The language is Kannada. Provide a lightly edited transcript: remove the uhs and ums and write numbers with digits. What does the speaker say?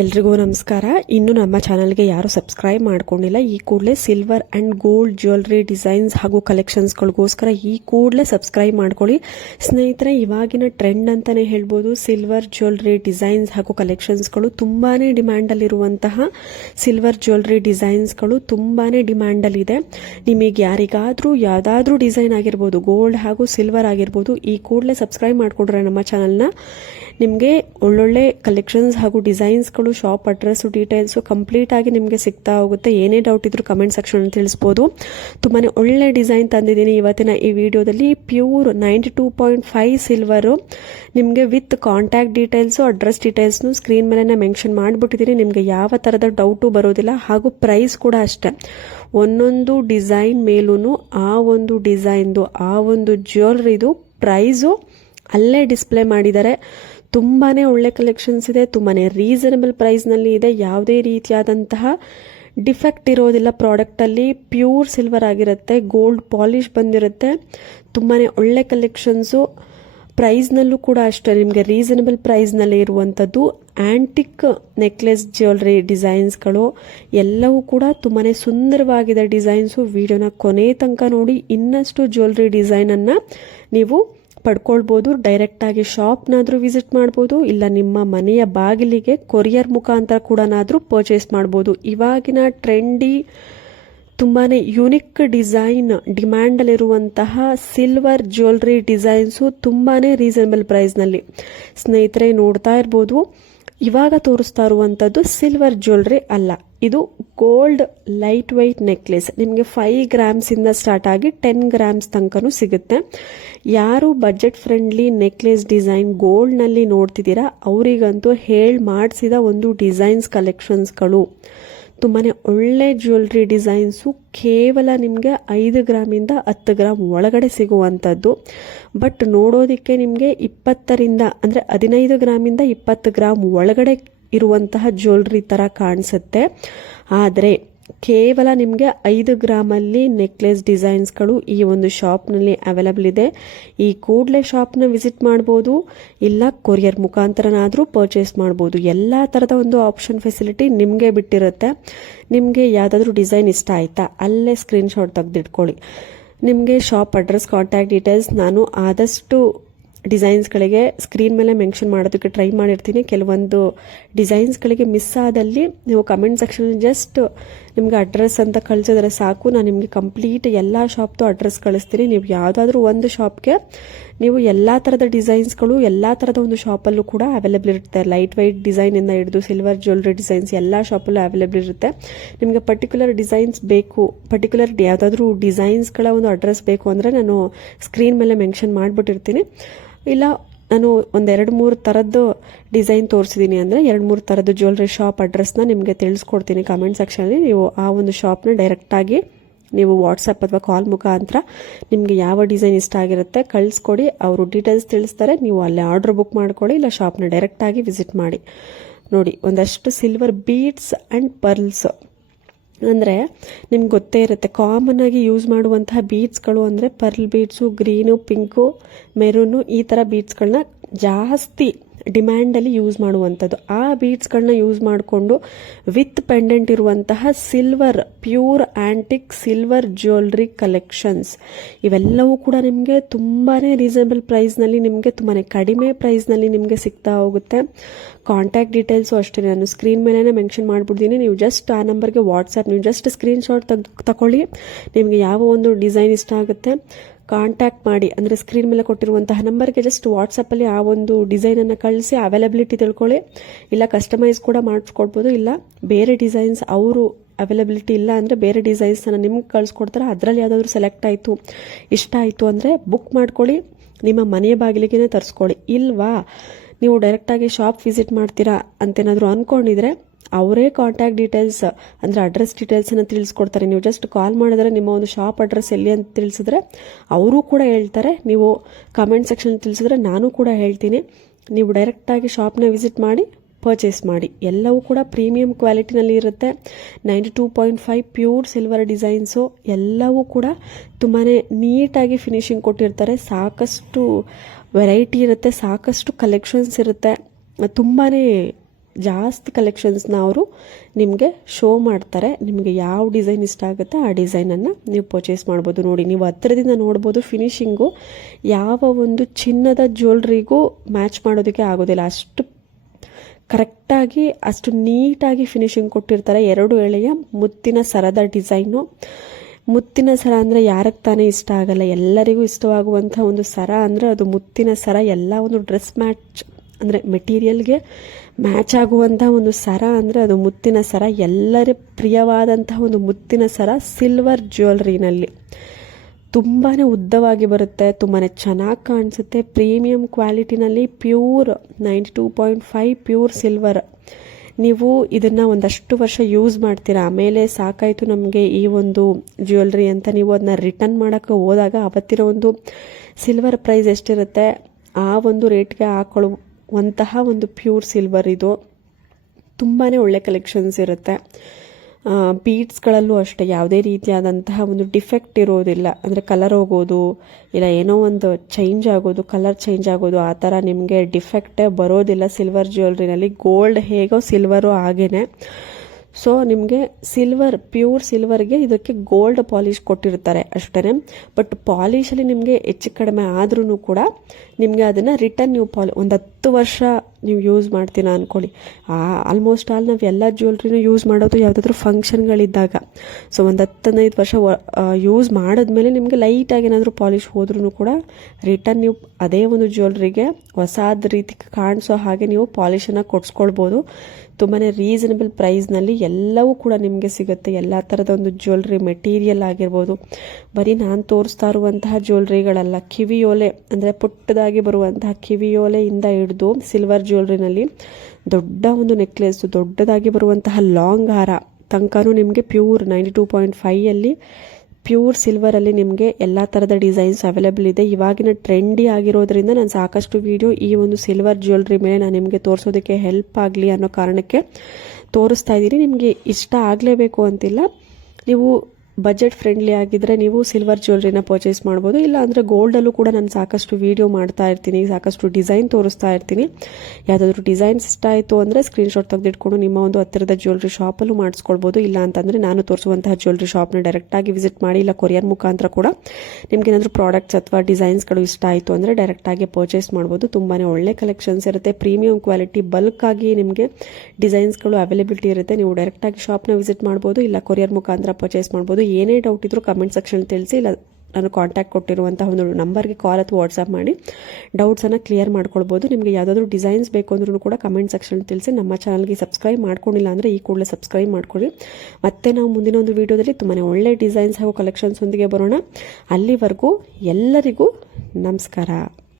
ಎಲ್ರಿಗೂ ನಮಸ್ಕಾರ. ಇನ್ನು ನಮ್ಮ ಚಾನಲ್ಗೆ ಯಾರು ಸಬ್ಸ್ಕ್ರೈಬ್ ಮಾಡ್ಕೊಂಡಿಲ್ಲ, ಈ ಕೂಡಲೇ silver and gold jewellery designs ಹಾಗೂ ಕಲೆಕ್ಷನ್ಸ್ಗಳಿಗೋಸ್ಕರ ಈ ಕೂಡಲೇ ಸಬ್ಸ್ಕ್ರೈಬ್ ಮಾಡ್ಕೊಳ್ಳಿ ಸ್ನೇಹಿತರೆ. ಇವಾಗಿನ ಟ್ರೆಂಡ್ ಅಂತಾನೆ ಹೇಳ್ಬೋದು. ಸಿಲ್ವರ್ ಜ್ಯುವೆಲ್ಲರಿ ಡಿಸೈನ್ಸ್ ಹಾಗೂ ಕಲೆಕ್ಷನ್ಸ್ಗಳು ತುಂಬಾನೇ ಡಿಮ್ಯಾಂಡಲ್ಲಿರುವಂತಹ ಸಿಲ್ವರ್ ಜ್ಯುವೆಲ್ಲರಿ ಡಿಸೈನ್ಸ್ಗಳು ತುಂಬಾನೇ ಡಿಮ್ಯಾಂಡಲ್ಲಿದೆ. ನಿಮಗೆ ಯಾರಿಗಾದರೂ ಯಾವುದಾದ್ರೂ ಡಿಸೈನ್ ಆಗಿರ್ಬೋದು, ಗೋಲ್ಡ್ ಹಾಗೂ ಸಿಲ್ವರ್ ಆಗಿರ್ಬೋದು, ಈ ಕೂಡಲೇ ಸಬ್ಸ್ಕ್ರೈಬ್ ಮಾಡ್ಕೊಂಡ್ರೆ ನಮ್ಮ ಚಾನಲ್ನ ನಿಮಗೆ ಒಳ್ಳೊಳ್ಳೆ ಕಲೆಕ್ಷನ್ಸ್ ಹಾಗೂ ಡಿಸೈನ್ಸ್ಗಳು, ಶಾಪ್ ಅಡ್ರೆಸ್, ಡೀಟೇಲ್ಸು ಕಂಪ್ಲೀಟ್ ಆಗಿ ನಿಮಗೆ ಸಿಗ್ತಾ ಹೋಗುತ್ತೆ. ಏನೇ ಡೌಟ್ ಇದ್ರೂ ಕಮೆಂಟ್ ಸೆಕ್ಷನ್ ತಿಳಿಸ್ಬೋದು. ತುಂಬಾನೇ ಒಳ್ಳೆ ಡಿಸೈನ್ ತಂದಿದ್ದೀನಿ ಇವತ್ತಿನ ಈ ವಿಡಿಯೋದಲ್ಲಿ. ಪ್ಯೂರ್ 92.5 ಸಿಲ್ವರು ನಿಮಗೆ ವಿತ್ ಕಾಂಟ್ಯಾಕ್ಟ್ ಡೀಟೇಲ್ಸು, ಅಡ್ರೆಸ್ ಡೀಟೇಲ್ಸ್ನು ಸ್ಕ್ರೀನ್ ಮೇಲೆ ಮೆನ್ಷನ್ ಮಾಡಿಬಿಟ್ಟಿದ್ದೀನಿ. ನಿಮಗೆ ಯಾವ ಥರದ ಡೌಟು ಬರೋದಿಲ್ಲ. ಹಾಗೂ ಪ್ರೈಸ್ ಕೂಡ ಅಷ್ಟೇ, ಒಂದೊಂದು ಡಿಸೈನ್ ಮೇಲೂ ಆ ಒಂದು ಡಿಸೈನ್ದು, ಆ ಒಂದು ಜ್ಯುವೆಲ್ಲರಿದು ಪ್ರೈಸು ಅಲ್ಲೇ ಡಿಸ್ಪ್ಲೇ ಮಾಡಿದ್ದಾರೆ. ತುಂಬಾನೇ ಒಳ್ಳೆ ಕಲೆಕ್ಷನ್ಸ್ ಇದೆ, ತುಂಬಾನೇ ರೀಸನಬಲ್ ಪ್ರೈಸ್ನಲ್ಲಿ ಇದೆ. ಯಾವುದೇ ರೀತಿಯಾದಂತಹ ಡಿಫೆಕ್ಟ್ ಇರೋದಿಲ್ಲ ಪ್ರಾಡಕ್ಟಲ್ಲಿ. ಪ್ಯೂರ್ ಸಿಲ್ವರ್ ಆಗಿರುತ್ತೆ, ಗೋಲ್ಡ್ ಪಾಲಿಶ್ ಬಂದಿರುತ್ತೆ. ತುಂಬಾನೇ ಒಳ್ಳೆ ಕಲೆಕ್ಷನ್ಸು. ಪ್ರೈಸ್ನಲ್ಲೂ ಕೂಡ ಅಷ್ಟೇ ನಿಮಗೆ ರೀಸನಬಲ್ ಪ್ರೈಸ್ನಲ್ಲಿ ಇರುವಂಥದ್ದು. ಆಂಟಿಕ್ ನೆಕ್ಲೆಸ್ ಜ್ಯುವೆಲ್ಲರಿ ಡಿಸೈನ್ಸ್ಗಳು ಎಲ್ಲವೂ ಕೂಡ ತುಂಬಾನೇ ಸುಂದರವಾಗಿದೆ ಡಿಸೈನ್ಸು. ವಿಡಿಯೋನ ಕೊನೆ ತನಕ ನೋಡಿ, ಇನ್ನಷ್ಟು ಜ್ಯುವೆಲ್ಲರಿ ಡಿಸೈನನ್ನು ನೀವು ಪಡ್ಕೊಳ್ಬೋದು. ಡೈರೆಕ್ಟಾಗಿ ಶಾಪ್ನಾದರೂ ವಿಸಿಟ್ ಮಾಡ್ಬೋದು, ಇಲ್ಲ ನಿಮ್ಮ ಮನೆಯ ಬಾಗಿಲಿಗೆ ಕೊರಿಯರ್ ಮುಖಾಂತರ ಕೂಡನಾದರೂ ಪರ್ಚೇಸ್ ಮಾಡ್ಬೋದು. ಇವಾಗಿನ ಟ್ರೆಂಡಿ ತುಂಬಾನೇ ಯುನಿಕ್ ಡಿಸೈನ್ ಡಿಮ್ಯಾಂಡಲ್ಲಿರುವಂತಹ ಸಿಲ್ವರ್ ಜ್ಯುವೆಲ್ಲರಿ ಡಿಸೈನ್ಸು ತುಂಬಾನೇ ರೀಸನಬಲ್ ಪ್ರೈಸ್ನಲ್ಲಿ ಸ್ನೇಹಿತರೆ ನೋಡ್ತಾ ಇರ್ಬೋದು. ಇವಾಗ ತೋರಿಸ್ತಾ ಇರುವಂಥದ್ದು ಸಿಲ್ವರ್ ಜ್ಯುವೆಲ್ಲರಿ ಅಲ್ಲ, ಇದು ಗೋಲ್ಡ್ ಲೈಟ್ ವೈಟ್ ನೆಕ್ಲೆಸ್. ನಿಮಗೆ 5 ಗ್ರಾಮ್ಸಿಂದ ಸ್ಟಾರ್ಟ್ ಆಗಿ 10 ಗ್ರಾಮ್ಸ್ ತನಕನೂ ಸಿಗುತ್ತೆ. ಯಾರು ಬಜೆಟ್ ಫ್ರೆಂಡ್ಲಿ ನೆಕ್ಲೆಸ್ ಡಿಸೈನ್ ಗೋಲ್ಡ್ನಲ್ಲಿ ನೋಡ್ತಿದ್ದೀರಾ ಅವರಿಗಂತೂ ಮಾಡಿಸಿದ ಒಂದು ಡಿಸೈನ್ಸ್ ಕಲೆಕ್ಷನ್ಸ್ಗಳು. ತುಂಬಾನೇ ಒಳ್ಳೆ ಜ್ಯುವೆಲ್ಲರಿ ಡಿಸೈನ್ಸು. ಕೇವಲ ನಿಮಗೆ 5 ಗ್ರಾಮಿಂದ 10 ಗ್ರಾಮ್ ಒಳಗಡೆ ಸಿಗುವಂಥದ್ದು. ಬಟ್ ನೋಡೋದಕ್ಕೆ ನಿಮಗೆ 20ರಿಂದ ಅಂದರೆ 15 ಗ್ರಾಮಿಂದ 20 ಗ್ರಾಮ್ ಒಳಗಡೆ ಇರುವಂತಹ ಜ್ಯುವೆಲ್ಲರಿ ಥರ ಕಾಣಿಸುತ್ತೆ. ಆದರೆ ಕೇವಲ ನಿಮಗೆ 5 ಗ್ರಾಮಲ್ಲಿ ನೆಕ್ಲೆಸ್ ಡಿಸೈನ್ಸ್ಗಳು ಈ ಒಂದು ಶಾಪ್ನಲ್ಲಿ ಅವೈಲಬಲ್ ಇದೆ. ಈ ಕೂಡಲೇ ಶಾಪ್ನ ವಿಸಿಟ್ ಮಾಡ್ಬೋದು, ಇಲ್ಲ ಕೊರಿಯರ್ ಮುಖಾಂತರನಾದರೂ ಪರ್ಚೇಸ್ ಮಾಡ್ಬೋದು. ಎಲ್ಲ ಥರದ ಒಂದು ಆಪ್ಷನ್ ಫೆಸಿಲಿಟಿ ನಿಮಗೆ ಬಿಟ್ಟಿರುತ್ತೆ. ನಿಮಗೆ ಯಾವುದಾದ್ರೂ ಡಿಸೈನ್ ಇಷ್ಟ ಆಯಿತಾ ಅಲ್ಲೇ ಸ್ಕ್ರೀನ್ಶಾಟ್ ತೆಗೆದಿಟ್ಕೊಳ್ಳಿ. ನಿಮಗೆ ಶಾಪ್ ಅಡ್ರೆಸ್, ಕಾಂಟ್ಯಾಕ್ಟ್ ಡೀಟೇಲ್ಸ್ ನಾನು ಆದಷ್ಟು ಡಿಸೈನ್ಸ್ಗಳಿಗೆ ಸ್ಕ್ರೀನ್ ಮೇಲೆ ಮೆನ್ಷನ್ ಮಾಡೋದಕ್ಕೆ ಟ್ರೈ ಮಾಡಿರ್ತೀನಿ. ಕೆಲವೊಂದು ಡಿಸೈನ್ಸ್ಗಳಿಗೆ ಮಿಸ್ ಆದಲ್ಲಿ ನೀವು ಕಮೆಂಟ್ ಸೆಕ್ಷನ್ ಜಸ್ಟ್ ನಿಮಗೆ ಅಡ್ರೆಸ್ ಅಂತ ಕಳಿಸಿದ್ರೆ ಸಾಕು. ನಾನು ನಿಮಗೆ ಕಂಪ್ಲೀಟ್ ಎಲ್ಲ ಶಾಪ್ದು ಅಡ್ರೆಸ್ ಕಳಿಸ್ತೀನಿ. ನೀವು ಯಾವುದಾದ್ರೂ ಒಂದು ಶಾಪ್ಗೆ ನೀವು ಎಲ್ಲ ಥರದ ಡಿಸೈನ್ಸ್ಗಳು ಎಲ್ಲ ಥರದ ಒಂದು ಶಾಪಲ್ಲೂ ಕೂಡ ಅವೈಲೇಬಲ್ ಇರುತ್ತೆ. ಲೈಟ್ ವೈಟ್ ಡಿಸೈನಿಂದ ಹಿಡಿದು ಸಿಲ್ವರ್ ಜ್ಯುವೆಲ್ಲರಿ ಡಿಸೈನ್ಸ್ ಎಲ್ಲ ಶಾಪಲ್ಲೂ ಅವೈಲೇಬಲ್ ಇರುತ್ತೆ. ನಿಮಗೆ ಪರ್ಟಿಕ್ಯುಲರ್ ಡಿಸೈನ್ಸ್ ಬೇಕು, ಪರ್ಟಿಕ್ಯುಲರ್ ಯಾವುದಾದ್ರೂ ಡಿಸೈನ್ಸ್ಗಳ ಒಂದು ಅಡ್ರೆಸ್ ಬೇಕು ಅಂದರೆ ನಾನು ಸ್ಕ್ರೀನ್ ಮೇಲೆ ಮೆನ್ಷನ್ ಮಾಡಿಬಿಟ್ಟಿರ್ತೀನಿ. ಇಲ್ಲ ನಾನು 1-2-3 ಥರದ್ದು ಡಿಸೈನ್ ತೋರಿಸಿದ್ದೀನಿ ಅಂದರೆ 2-3 ಥರದ್ದು ಜ್ಯುವೆಲ್ಲರಿ ಶಾಪ್ ಅಡ್ರೆಸ್ನ ನಿಮಗೆ ತಿಳಿಸ್ಕೊಡ್ತೀನಿ ಕಮೆಂಟ್ ಸೆಕ್ಷನಲ್ಲಿ. ನೀವು ಆ ಒಂದು ಶಾಪ್ನ ಡೈರೆಕ್ಟಾಗಿ ನೀವು ವಾಟ್ಸಪ್ ಅಥವಾ ಕಾಲ್ ಮುಖಾಂತರ ನಿಮಗೆ ಯಾವ ಡಿಸೈನ್ ಇಷ್ಟ ಆಗಿರುತ್ತೆ ಕಳಿಸ್ಕೊಡಿ. ಅವರು ಡೀಟೇಲ್ಸ್ ತಿಳಿಸ್ತಾರೆ. ನೀವು ಅಲ್ಲೇ ಆರ್ಡರ್ ಬುಕ್ ಮಾಡ್ಕೊಳ್ಳಿ, ಇಲ್ಲ ಶಾಪ್ನ ಡೈರೆಕ್ಟಾಗಿ ವಿಸಿಟ್ ಮಾಡಿ. ನೋಡಿ, ಒಂದಷ್ಟು ಸಿಲ್ವರ್ ಬೀಡ್ಸ್ ಆ್ಯಂಡ್ ಪರ್ಲ್ಸ್ ಅಂದರೆ ನಿಮ್ಗೆ ಗೊತ್ತೇ ಇರುತ್ತೆ. ಕಾಮನ್ ಆಗಿ ಯೂಸ್ ಮಾಡುವಂತಹ ಬೀಡ್ಸ್ಗಳು ಅಂದರೆ pearl beads, green, pink, maroon, ಈ ಥರ ಬೀಡ್ಸ್ಗಳನ್ನ ಜಾಸ್ತಿ ಡಿಮ್ಯಾಂಡಲ್ಲಿ ಯೂಸ್ ಮಾಡುವಂಥದ್ದು. ಆ ಬೀಡ್ಸ್ಗಳನ್ನ ಯೂಸ್ ಮಾಡಿಕೊಂಡು ವಿತ್ ಪೆಂಡೆಂಟ್ ಇರುವಂತಹ silver, pure antique silver jewellery collections ಇವೆಲ್ಲವೂ ಕೂಡ ನಿಮಗೆ ತುಂಬಾ ರೀಸನಬಲ್ ಪ್ರೈಸ್ನಲ್ಲಿ, ನಿಮಗೆ ತುಂಬಾ ಕಡಿಮೆ ಪ್ರೈಸ್ನಲ್ಲಿ ನಿಮಗೆ ಸಿಗ್ತಾ ಹೋಗುತ್ತೆ. ಕಾಂಟ್ಯಾಕ್ಟ್ ಡೀಟೇಲ್ಸು ಅಷ್ಟೇ ನಾನು ಸ್ಕ್ರೀನ್ ಮೇಲೆ ಮೆನ್ಷನ್ ಮಾಡಿಬಿಡ್ತೀನಿ. ನೀವು ಜಸ್ಟ್ ಆ ನಂಬರ್ಗೆ ವಾಟ್ಸಪ್, ನೀವು ಜಸ್ಟ್ ಸ್ಕ್ರೀನ್ಶಾಟ್ ತಗೊಳ್ಳಿ. ನಿಮಗೆ ಯಾವ ಒಂದು ಡಿಸೈನ್ ಇಷ್ಟ ಆಗುತ್ತೆ ಕಾಂಟ್ಯಾಕ್ಟ್ ಮಾಡಿ, ಅಂದರೆ ಸ್ಕ್ರೀನ್ ಮೇಲೆ ಕೊಟ್ಟಿರುವಂತಹ ನಂಬರ್ಗೆ ಜಸ್ಟ್ ವಾಟ್ಸಪ್ಪಲ್ಲಿ ಆ ಒಂದು ಡಿಸೈನನ್ನು ಕಳಿಸಿ ಅವೈಲಬಿಲಿಟಿ ತಿಳ್ಕೊಳ್ಳಿ. ಇಲ್ಲ ಕಸ್ಟಮೈಸ್ ಕೂಡ ಮಾಡಿಸ್ಕೊಡ್ಬೋದು. ಇಲ್ಲ ಬೇರೆ ಡಿಸೈನ್ಸ್ ಅವರು ಅವೈಲಬಿಲಿಟಿ ಇಲ್ಲ ಅಂದರೆ ಬೇರೆ ಡಿಸೈನ್ಸನ್ನು ನಿಮ್ಗೆ ಕಳಿಸ್ಕೊಡ್ತಾರೆ. ಅದರಲ್ಲಿ ಯಾವುದಾದ್ರೂ ಸೆಲೆಕ್ಟ್ ಆಯಿತು, ಇಷ್ಟ ಆಯಿತು ಅಂದರೆ ಬುಕ್ ಮಾಡ್ಕೊಳ್ಳಿ, ನಿಮ್ಮ ಮನೆಯ ಬಾಗಿಲಿಗೆ ತರಿಸ್ಕೊಳ್ಳಿ. ಇಲ್ವಾ ನೀವು ಡೈರೆಕ್ಟಾಗಿ ಶಾಪ್ ವಿಸಿಟ್ ಮಾಡ್ತೀರಾ ಅಂತೇನಾದರೂ ಅಂದ್ಕೊಂಡಿದ್ರೆ ಅವರೇ ಕಾಂಟ್ಯಾಕ್ಟ್ ಡೀಟೇಲ್ಸ್ ಅಂದರೆ ಅಡ್ರೆಸ್ ಡೀಟೇಲ್ಸನ್ನು ತಿಳಿಸ್ಕೊಡ್ತಾರೆ. ನೀವು ಜಸ್ಟ್ ಕಾಲ್ ಮಾಡಿದ್ರೆ ನಿಮ್ಮ ಒಂದು ಶಾಪ್ ಅಡ್ರೆಸ್ ಎಲ್ಲಿ ಅಂತ ತಿಳಿಸಿದ್ರೆ ಅವರು ಕೂಡ ಹೇಳ್ತಾರೆ. ನೀವು ಕಮೆಂಟ್ ಸೆಕ್ಷನ್ ತಿಳಿಸಿದ್ರೆ ನಾನು ಕೂಡ ಹೇಳ್ತೀನಿ. ನೀವು ಡೈರೆಕ್ಟಾಗಿ ಶಾಪ್ನ ವಿಸಿಟ್ ಮಾಡಿ ಪರ್ಚೇಸ್ ಮಾಡಿ. ಎಲ್ಲವೂ ಕೂಡ ಪ್ರೀಮಿಯಂ ಕ್ವಾಲಿಟಿನಲ್ಲಿ ಇರುತ್ತೆ. 92.5 ಪ್ಯೂರ್ ಸಿಲ್ವರ್ ಡಿಸೈನ್ಸು ಎಲ್ಲವೂ ಕೂಡ ತುಂಬಾ ನೀಟಾಗಿ ಫಿನಿಶಿಂಗ್ ಕೊಟ್ಟಿರ್ತಾರೆ. ಸಾಕಷ್ಟು ವೆರೈಟಿ ಇರುತ್ತೆ, ಸಾಕಷ್ಟು ಕಲೆಕ್ಷನ್ಸ್ ಇರುತ್ತೆ. ತುಂಬಾ ಜಾಸ್ತಿ ಕಲೆಕ್ಷನ್ಸ್ನ ಅವರು ನಿಮಗೆ ಶೋ ಮಾಡ್ತಾರೆ. ನಿಮಗೆ ಯಾವ ಡಿಸೈನ್ ಇಷ್ಟ ಆಗುತ್ತೆ ಆ ಡಿಸೈನನ್ನು ನೀವು ಪರ್ಚೇಸ್ ಮಾಡ್ಬೋದು. ನೋಡಿ, ನೀವು ಹತ್ತಿರದಿಂದ ನೋಡ್ಬೋದು ಫಿನಿಶಿಂಗು ಯಾವ ಒಂದು ಚಿನ್ನದ ಜ್ಯುವೆಲ್ರಿಗೂ ಮ್ಯಾಚ್ ಮಾಡೋದಕ್ಕೆ ಆಗೋದಿಲ್ಲ. ಅಷ್ಟು ಕರೆಕ್ಟಾಗಿ ಅಷ್ಟು ನೀಟಾಗಿ ಫಿನಿಶಿಂಗ್ ಕೊಟ್ಟಿರ್ತಾರೆ. 2 ಎಳೆಯ ಮುತ್ತಿನ ಸರದ ಡಿಸೈನು. ಮುತ್ತಿನ ಸರ ಅಂದರೆ ಯಾರಿಗೆ ತಾನೇ ಇಷ್ಟ ಆಗಲ್ಲ, ಎಲ್ಲರಿಗೂ ಇಷ್ಟವಾಗುವಂಥ ಒಂದು ಸರ ಅಂದರೆ ಅದು ಮುತ್ತಿನ ಸರ. ಎಲ್ಲ ಒಂದು ಡ್ರೆಸ್ ಮ್ಯಾಚ್ ಅಂದರೆ ಮೆಟೀರಿಯಲ್ಗೆ ಮ್ಯಾಚ್ ಆಗುವಂಥ ಒಂದು ಸರ ಅಂದರೆ ಅದು ಮುತ್ತಿನ ಸರ. ಎಲ್ಲರ ಪ್ರಿಯವಾದಂತಹ ಒಂದು ಮುತ್ತಿನ ಸರ ಸಿಲ್ವರ್ ಜ್ಯುವೆಲ್ರಿನಲ್ಲಿ ತುಂಬಾ ಉದ್ದವಾಗಿ ಬರುತ್ತೆ, ತುಂಬಾ ಚೆನ್ನಾಗಿ ಕಾಣಿಸುತ್ತೆ. ಪ್ರೀಮಿಯಂ ಕ್ವಾಲಿಟಿನಲ್ಲಿ ಪ್ಯೂರ್ 92.5 ಪ್ಯೂರ್ ಸಿಲ್ವರ್. ನೀವು ಇದನ್ನು ಒಂದಷ್ಟು ವರ್ಷ ಯೂಸ್ ಮಾಡ್ತೀರಾ, ಆಮೇಲೆ ಸಾಕಾಯಿತು ನಮಗೆ ಈ ಒಂದು ಜ್ಯುವೆಲ್ರಿ ಅಂತ ನೀವು ಅದನ್ನ ರಿಟರ್ನ್ ಮಾಡೋಕ್ಕೆ ಹೋದಾಗ ಅವತ್ತಿನ ಒಂದು ಸಿಲ್ವರ್ ಪ್ರೈಸ್ ಎಷ್ಟಿರುತ್ತೆ ಆ ಒಂದು ರೇಟ್ಗೆ ಹಾಕೊಳ್ಳುವಂತಹ ಒಂದು ಪ್ಯೂರ್ ಸಿಲ್ವರ್ ಇದು. ತುಂಬಾ ಒಳ್ಳೆ ಕಲೆಕ್ಷನ್ಸ್ ಇರುತ್ತೆ. ಬೀಡ್ಸ್ಗಳಲ್ಲೂ ಅಷ್ಟೇ ಯಾವುದೇ ರೀತಿಯಾದಂತಹ ಒಂದು ಡಿಫೆಕ್ಟ್ ಇರೋದಿಲ್ಲ. ಅಂದರೆ ಕಲರ್ ಹೋಗೋದು ಇಲ್ಲ ಏನೋ ಒಂದು ಚೇಂಜ್ ಆಗೋದು, ಕಲರ್ ಚೇಂಜ್ ಆಗೋದು ಆ ಥರ ನಿಮಗೆ ಡಿಫೆಕ್ಟೇ ಬರೋದಿಲ್ಲ ಸಿಲ್ವರ್ ಜ್ಯುವೆಲ್ರಿನಲ್ಲಿ. ಗೋಲ್ಡ್ ಹೇಗೋ ಸಿಲ್ವರು ಹಾಗೇನೆ. ಸೊ ನಿಮಗೆ ಸಿಲ್ವರ್ ಪ್ಯೂರ್ ಸಿಲ್ವರ್ಗೆ ಇದಕ್ಕೆ ಗೋಲ್ಡ್ ಪಾಲಿಶ್ ಕೊಟ್ಟಿರ್ತಾರೆ ಅಷ್ಟೇ. ಬಟ್ ಪಾಲಿಶಲ್ಲಿ ನಿಮಗೆ ಹೆಚ್ಚು ಕಡಿಮೆ ಆದ್ರೂ ಕೂಡ ನಿಮಗೆ ಅದನ್ನು ರಿಟರ್ನ್ ನೀವು ಒಂದು 10 ವರ್ಷ ನೀವು ಯೂಸ್ ಮಾಡ್ತೀನ ಅಂದ್ಕೊಳ್ಳಿ. ಆಲ್ಮೋಸ್ಟ್ ಆಲ್ ನಾವು ಎಲ್ಲ ಜ್ಯುವೆಲ್ರಿನೂ ಯೂಸ್ ಮಾಡೋದು ಯಾವುದಾದ್ರೂ ಫಂಕ್ಷನ್ಗಳಿದ್ದಾಗ. ಸೊ ಒಂದು 10-15 ವರ್ಷ ಯೂಸ್ ಮಾಡಿದ್ಮೇಲೆ ನಿಮಗೆ ಲೈಟಾಗಿ ಏನಾದರೂ ಪಾಲಿಶ್ ಹೋದ್ರೂ ಕೂಡ ರಿಟರ್ನ್ ನೀವು ಅದೇ ಒಂದು ಜ್ಯುವೆಲ್ರಿಗೆ ಹೊಸಾದ ರೀತಿ ಕಾಣಿಸೋ ಹಾಗೆ ನೀವು ಪಾಲಿಶನ್ನು ಕೊಡಿಸ್ಕೊಳ್ಬೋದು. ತುಂಬಾ ರೀಸನಬಲ್ ಪ್ರೈಸ್ನಲ್ಲಿ ಎಲ್ಲವೂ ಕೂಡ ನಿಮಗೆ ಸಿಗುತ್ತೆ. ಎಲ್ಲ ಥರದ ಒಂದು ಜ್ಯುವೆಲ್ರಿ ಮೆಟೀರಿಯಲ್ ಆಗಿರ್ಬೋದು. ಬರೀ ನಾನು ತೋರಿಸ್ತಾ ಇರುವಂತಹ ಜ್ಯುವೆಲ್ರಿಗಳಲ್ಲ, ಕಿವಿಯೋಲೆ ಅಂದರೆ ಪುಟ್ಟದಾಗಿ ಬರುವಂತಹ ಕಿವಿಯೋಲೆಯಿಂದ ಹಿಡಿದು ಸಿಲ್ವರ್ ಜ್ಯುವೆಲ್ರಿನಲ್ಲಿ ದೊಡ್ಡ ಒಂದು ನೆಕ್ಲೆಸ್, ದೊಡ್ಡದಾಗಿ ಬರುವಂತಹ ಲಾಂಗ್ ಹಾರ ತನಕನೂ ನಿಮಗೆ ಪ್ಯೂರ್ 92.5 ಪ್ಯೂರ್ ಸಿಲ್ವರಲ್ಲಿ ನಿಮಗೆ ಎಲ್ಲ ಥರದ ಡಿಸೈನ್ಸ್ ಅವೈಲೇಬಲ್ ಇದೆ. ಇವಾಗಿನ ಟ್ರೆಂಡಿ ಆಗಿರೋದ್ರಿಂದ ನಾನು ಸಾಕಷ್ಟು ವಿಡಿಯೋ ಈ ಒಂದು ಸಿಲ್ವರ್ ಜ್ಯುವೆಲ್ರಿ ಮೇಲೆ ನಾನು ನಿಮಗೆ ತೋರಿಸೋದಕ್ಕೆ ಹೆಲ್ಪ್ ಆಗಲಿ ಅನ್ನೋ ಕಾರಣಕ್ಕೆ ತೋರಿಸ್ತಾ ಇದ್ದೀನಿ. ನಿಮಗೆ ಇಷ್ಟ ಆಗಲೇಬೇಕು ಅಂತಿಲ್ಲ. ನೀವು ಬಜೆಟ್ ಫ್ರೆಂಡ್ಲಿ ಆಗಿದ್ದರೆ ನೀವು ಸಿಲ್ವರ್ ಜ್ಯುವೆಲ್ರಿನ ಪರ್ಚೇಸ್ ಮಾಡ್ಬೋದು. ಇಲ್ಲ ಅಂದರೆ ಗೋಲ್ಡಲ್ಲೂ ಕೂಡ ನಾನು ಸಾಕಷ್ಟು ವಿಡಿಯೋ ಮಾಡ್ತಾ ಇರ್ತೀನಿ, ಸಾಕಷ್ಟು ಡಿಸೈನ್ ತೋರಿಸ್ತಾ ಇರ್ತೀನಿ. ಯಾವುದಾದ್ರೂ ಡಿಸೈನ್ಸ್ ಇಷ್ಟ ಆಯಿತು ಅಂದರೆ ಸ್ಕ್ರೀನ್ಶಾಟ್ ತೆಗೆದಿಟ್ಕೊಂಡು ನಿಮ್ಮ ಒಂದು ಹತ್ತಿರದ ಜ್ಯುವೆಲ್ರಿ ಶಾಪಲ್ಲೂ ಮಾಡಿಸ್ಕೊಳ್ಬೋದು. ಇಲ್ಲ ಅಂತಂದರೆ ನಾನು ತೋರಿಸುವಂತಹ ಜ್ಯುವೆಲ್ರಿ ಶಾಪ್ನ ಡೈರೆಕ್ಟಾಗಿ ವಿಸಿಟ್ ಮಾಡಿ, ಇಲ್ಲ ಕೊರಿಯರ್ ಮುಖಾಂತರ ಕೂಡ ನಿಮ್ಗೆ ಏನಾದರೂ ಪ್ರಾಡಕ್ಟ್ಸ್ ಅಥವಾ ಡಿಸೈನ್ಸ್ಗಳು ಇಷ್ಟ ಆಯಿತು ಅಂದರೆ ಡೈರೆಕ್ಟಾಗಿ ಪರ್ಚೇಸ್ ಮಾಡ್ಬೋದು. ತುಂಬಾ ಒಳ್ಳೆ ಕಲೆಕ್ಷನ್ಸ್ ಇರುತ್ತೆ. ಪ್ರೀಮಿಯಂ ಕ್ವಾಲಿಟಿ ಬಲ್ಕ್ ಆಗಿ ನಿಮಗೆ ಡಿಸೈನ್ಸ್ಗಳು ಅವೈಲೇಬಿಲಿಟಿ ಇರುತ್ತೆ. ನೀವು ಡೈರೆಕ್ಟಾಗಿ ಶಾಪ್ನ ವಿಸಿಟ್ ಮಾಡ್ಬೋದು, ಇಲ್ಲ ಕೊರಿಯರ್ ಮುಖಾಂತರ ಪರ್ಚೇಸ್ ಮಾಡ್ಬೋದು. ಏನೇ ಡೌಟ್ ಇದ್ರೂ ಕಮೆಂಟ್ ಸೆಕ್ಷನ್ ತಿಳಿಸಿ, ಇಲ್ಲ ನಾನು ಕಾಂಟ್ಯಾಕ್ಟ್ ಕೊಟ್ಟಿರುವಂತಹ ಒಂದು ನಂಬರ್ಗೆ ಕಾಲ್ ಅಥವಾ ವಾಟ್ಸಪ್ ಮಾಡಿ ಡೌಟ್ಸನ್ನು ಕ್ಲಿಯರ್ ಮಾಡ್ಕೊಳ್ಬೋದು. ನಿಮಗೆ ಯಾವುದಾದ್ರೂ ಡಿಸೈನ್ಸ್ ಬೇಕು ಅಂದ್ರೂ ಕೂಡ ಕಮೆಂಟ್ ಸೆಕ್ಷನ್ ತಿಳಿಸಿ. ನಮ್ಮ ಚಾನಲ್ಗೆ ಸಬ್ಸ್ಕ್ರೈಬ್ ಮಾಡ್ಕೊಂಡಿಲ್ಲ ಅಂದರೆ ಈ ಕೂಡಲೇ ಸಬ್ಸ್ಕ್ರೈಬ್ ಮಾಡ್ಕೊಳ್ಳಿ. ಮತ್ತೆ ನಾವು ಮುಂದಿನ ಒಂದು ವಿಡಿಯೋದಲ್ಲಿ ತುಂಬಾ ಒಳ್ಳೆ ಡಿಸೈನ್ಸ್ ಹಾಗೂ ಕಲೆಕ್ಷನ್ಸ್ ಒಂದಿಗೆ ಬರೋಣ. ಅಲ್ಲಿವರೆಗೂ ಎಲ್ಲರಿಗೂ ನಮಸ್ಕಾರ.